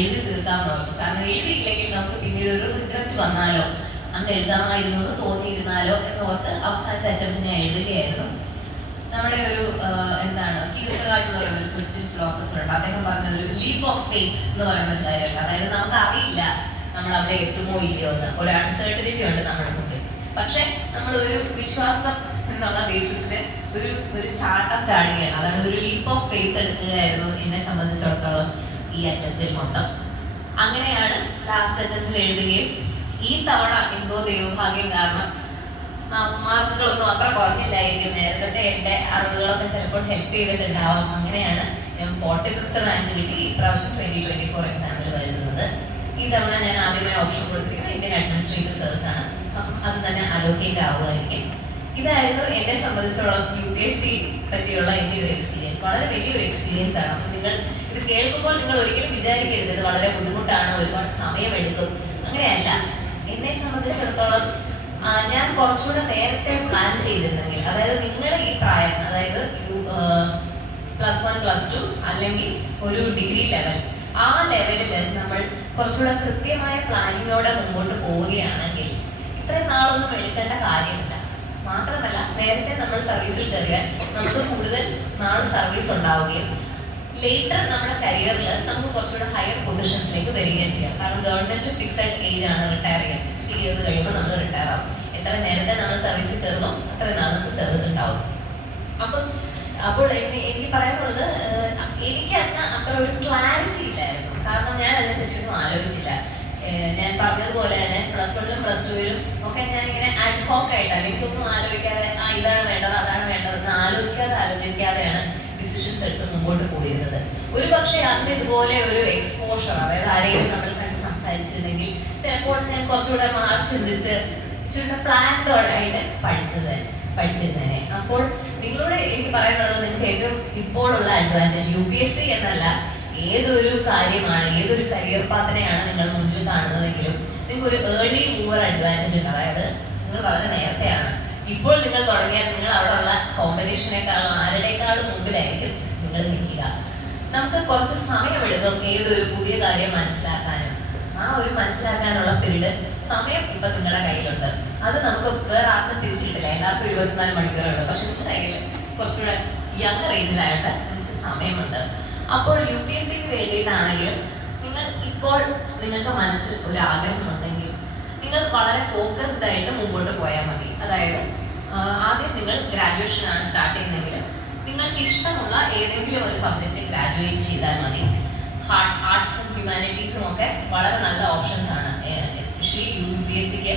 എഴുതി തീർക്കാമെന്ന് ഓർത്തു. കാരണം എഴുതിയില്ലെങ്കിൽ നമുക്ക് പിന്നീട് ഒരു റിഗ്രറ്റ് വന്നാലോ, അന്ന് എഴുതാമായിരുന്നു എന്ന് തോന്നിയിരുന്നാലോ എന്നോർത്ത് അവസാനത്തെ അറ്റംപ്റ്റ് ഞാൻ എഴുതുകയായിരുന്നു. നമ്മുടെ ഒരു കീർത്തകാട് എന്ന് പറയുന്ന ഒരു ക്രിസ്ത്യൻ ഫിലോസഫർ ഉണ്ട്. അദ്ദേഹം പറഞ്ഞത് ഒരു ലീപ്പ് ഓഫ് ഫെയ്ത്ത് എന്ന് പറയുന്ന ഒരു കാര്യമുണ്ട്. അതായത് നമുക്ക് അറിയില്ല നമ്മൾ അവിടെ എത്തുമോ ഇല്ലയോ എന്ന്, ഒരു അൺസർട്ടനിറ്റി ഉണ്ട് നമ്മുടെ മുമ്പിൽ. പക്ഷെ നമ്മൾ ഒരു വിശ്വാസം എന്നുള്ള ബേസിസിൽ ഒരു ചാട്ടം ചാടുകയാണ്. അതാണ് ഒരു ലീപ്പ് ഓഫ് ഫെയ്ത്ത് എടുക്കുകയായിരുന്നു എന്നെ സംബന്ധിച്ചിടത്തോളം ഈ അറ്റംപ്റ്റിൽ മൊത്തം. അങ്ങനെയാണ് ലാസ്റ്റ് അറ്റംപ്റ്റിൽ എഴുതുകയും ഈ തവണ എന്തോ ദൈവഭാഗ്യം കാരണം മാർക്കുകളൊന്നും അത്ര കുറഞ്ഞില്ലായിരിക്കും. നേരത്തെ എൻ്റെ അറിവുകളൊക്കെ ചിലപ്പോൾ ഹെൽപ്പ് ചെയ്തിട്ടുണ്ടാവാം. അങ്ങനെയാണ് ഞാൻ 45th റാങ്ക് കിട്ടി ഇപ്രാവശ്യം 2024 എക്സാമിൽ വരുന്നത്. ഈ തവണ ഞാൻ ആദ്യമേ ഓപ്ഷൻ കൊടുത്തിരിക്കുന്നത് ഇന്ത്യൻ അഡ്മിനിസ്ട്രേറ്റീവ് സർവീസ് ആണ്. അപ്പം അത് തന്നെ അലോക്കേറ്റ് ആവുമായിരിക്കും. ഇതായിരുന്നു എന്നെ സംബന്ധിച്ചോളം UPSC പറ്റിയുള്ള എൻ്റെ ഒരു എക്സ്പീരിയൻസ്. വളരെ വലിയൊരു എക്സ്പീരിയൻസ് ആണ്. അപ്പം നിങ്ങൾ ഇത് കേൾക്കുമ്പോൾ നിങ്ങൾ ഒരിക്കലും വിചാരിക്കരുത് ഇത് വളരെ ബുദ്ധിമുട്ടാണ്, ഒരുപാട് സമയമെടുക്കും. അങ്ങനെയല്ല. എന്നെ സംബന്ധിച്ചിടത്തോളം ഞാൻ കുറച്ചുകൂടെ നേരത്തെ പ്ലാൻ ചെയ്തിരുന്നെങ്കിൽ, അതായത് നിങ്ങളുടെ ഈ പ്രായം, അതായത് +1 +2 അല്ലെങ്കിൽ ഒരു ഡിഗ്രി ലെവൽ, ആ ലെവലിൽ നമ്മൾ കുറച്ചുകൂടെ കൃത്യമായ പ്ലാനിങ്ങോടെ മുമ്പോട്ട് പോവുകയാണെങ്കിൽ ഇത്രയും നാളൊന്നും എടുക്കേണ്ട കാര്യമില്ല. മാത്രമല്ല നേരത്തെ നമ്മൾ സർവീസിൽ കയറിയാൽ നമുക്ക് കൂടുതൽ നാൾ സർവീസ് ഉണ്ടാവുകയും ലേറ്റർ നമ്മുടെ കരിയറിൽ നമുക്ക് കുറച്ചുകൂടെ ഹയർ പൊസിഷൻസിലേക്ക് വരികയും ചെയ്യാം. കാരണം ഗവൺമെന്റ് ഫിക്സഡ് ഏജ് ആണ് റിട്ടയർ ചെയ്യാൻ. 60 years കഴിയുമ്പോൾ നമ്മൾ റിട്ടയർ ആവും. എത്ര നേരത്തെ നമ്മൾ സർവീസിൽ കയറുന്നോ അത്ര നാൾ നമുക്ക് സർവീസ് ഉണ്ടാവും. അപ്പോൾ എനിക്ക് പറയാനുള്ളത്, എനിക്ക് അന്ന് അത്ര ഒരു ക്ലാരിറ്റി ഇല്ലായിരുന്നു. കാരണം ഞാൻ അതിനെ പറ്റിയൊന്നും ആലോചിച്ചില്ല. ഞാൻ പറഞ്ഞതുപോലെ തന്നെ +1 +2 ഒക്കെ ഞാൻ ഇങ്ങനെ അഡ്ഹോക്ക് ആയിട്ട് അല്ലെങ്കിൽ ഒന്നും ആലോചിക്കാതെ ഇതാണ് വേണ്ടത് അതാണ് വേണ്ടത് എന്ന് ആലോചിക്കാതെയാണ് ഡിസിഷൻസ് എടുത്ത് മുമ്പോട്ട് പോയിരുന്നത്. ഒരു പക്ഷേ അന്ന് ഇതുപോലെ ഒരു എക്സ്പോഷർ, അതായത് ആരെങ്കിലും നമ്മൾ കണ്ട് സംസാരിച്ചിരുന്നെങ്കിൽ ചിലപ്പോൾ ഞാൻ കുറച്ചുകൂടെ മാറി ചിന്തിച്ച് ഇച്ചിരി പ്ലാൻഡോടായിട്ട് പഠിച്ചിരുന്നേനെ. അപ്പോൾ നിങ്ങളോട് എനിക്ക് പറയാനുള്ളത്, നിങ്ങൾക്ക് ഏറ്റവും ഇപ്പോഴുള്ള അഡ്വാൻറ്റേജ് UPSC എന്നല്ല, ഏതൊരു കാര്യമാണ്, ഏതൊരു കരിയർ പാത്തിനെയാണ് നിങ്ങൾ മുന്നിൽ കാണുന്നതെങ്കിലും നിങ്ങൾക്ക് ഒരു ഏർലി മൂവർ അഡ്വാൻറ്റേജ് ഉണ്ട്. അതായത് നിങ്ങൾ വളരെ നേരത്തെയാണ്. ഇപ്പോൾ നിങ്ങൾ തുടങ്ങിയാൽ നിങ്ങൾ അവിടെയുള്ള കോമ്പറ്റീഷനേക്കാളും ആരുടേക്കാളും മുമ്പിലായിരിക്കും നിങ്ങൾ നിൽക്കുക. നമുക്ക് കുറച്ച് സമയമെടുക്കും ഏതൊരു പുതിയ കാര്യം മനസ്സിലാക്കാനും. ആ ഒരു മനസ്സിലാക്കാനുള്ള പീരീഡ് സമയം ഇപ്പൊ നിങ്ങളുടെ കയ്യിലുണ്ട്. അത് നമുക്ക് വേറെ ആർക്കും തിരിച്ചു കിട്ടില്ല. എല്ലാവർക്കും 24 മണിക്കൂറുണ്ട്. പക്ഷെ നിങ്ങളുടെ കയ്യിൽ കുറച്ചുകൂടെ യങ്ങർ ഏജിലായിട്ട് നിങ്ങൾക്ക് സമയമുണ്ട്. അപ്പോൾ UPSCക്ക് വേണ്ടിയിട്ടാണെങ്കിൽ ഇപ്പോൾ നിങ്ങൾക്ക് മനസ്സിൽ ഒരു ആഗ്രഹമുണ്ടെങ്കിൽ നിങ്ങൾ വളരെ ഫോക്കസ്ഡ് ആയിട്ട് മുമ്പോട്ട് പോയാൽ മതി. അതായത് ആദ്യം നിങ്ങൾ ഗ്രാജുവേഷൻ ആണ് സ്റ്റാർട്ട് ചെയ്യുന്നതെങ്കിൽ നിങ്ങൾക്ക് ഇഷ്ടമുള്ള ഏതെങ്കിലും ഒരു സബ്ജക്റ്റ് ഗ്രാജുവേറ്റ് ചെയ്താൽ മതി. ആർട്സും ഹ്യൂമാനിറ്റീസും ഒക്കെ വളരെ നല്ല ഓപ്ഷൻസ് ആണ്. എസ്പെഷ്യലി UPSCക്ക്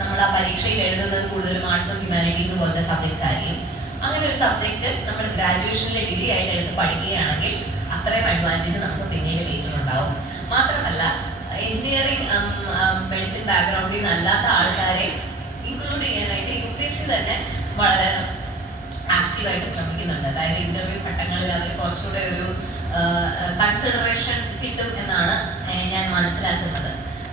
നമ്മൾ ആ പരീക്ഷയിൽ എഴുതുന്നത് കൂടുതലും ആർട്സും ഹ്യൂമാനിറ്റീസും പോലത്തെ സബ്ജക്ട്സ് ആയിരിക്കും. അങ്ങനെ ഒരു സബ്ജക്റ്റ് നമ്മൾ ഗ്രാജുവേഷനിലെ ഡിഗ്രി ആയിട്ട് എടുത്ത് പഠിക്കുകയാണെങ്കിൽ അത്രയും അഡ്വാൻറ്റേജ് നമുക്ക് പിന്നീട് ലേറ്റർ ഉണ്ടാവും. മാത്രമല്ല എഞ്ചിനീയറിംഗ് മെഡിസിൻ ബാക്ക്ഗ്രൗണ്ടിൽ അല്ലാത്ത ആൾക്കാരെ ഇൻക്ലൂഡ് ചെയ്യാനായിട്ട് UPSC തന്നെ വളരെ ആക്റ്റീവായിട്ട് ശ്രമിക്കുന്നുണ്ട്. അതായത് ഇന്റർവ്യൂ ഘട്ടങ്ങളിൽ അവർ കുറച്ചുകൂടെ ഒരു കൺസിഡറേഷൻ കിട്ടും എന്നാണ് ഞാൻ മനസ്സിലാക്കുന്നത്.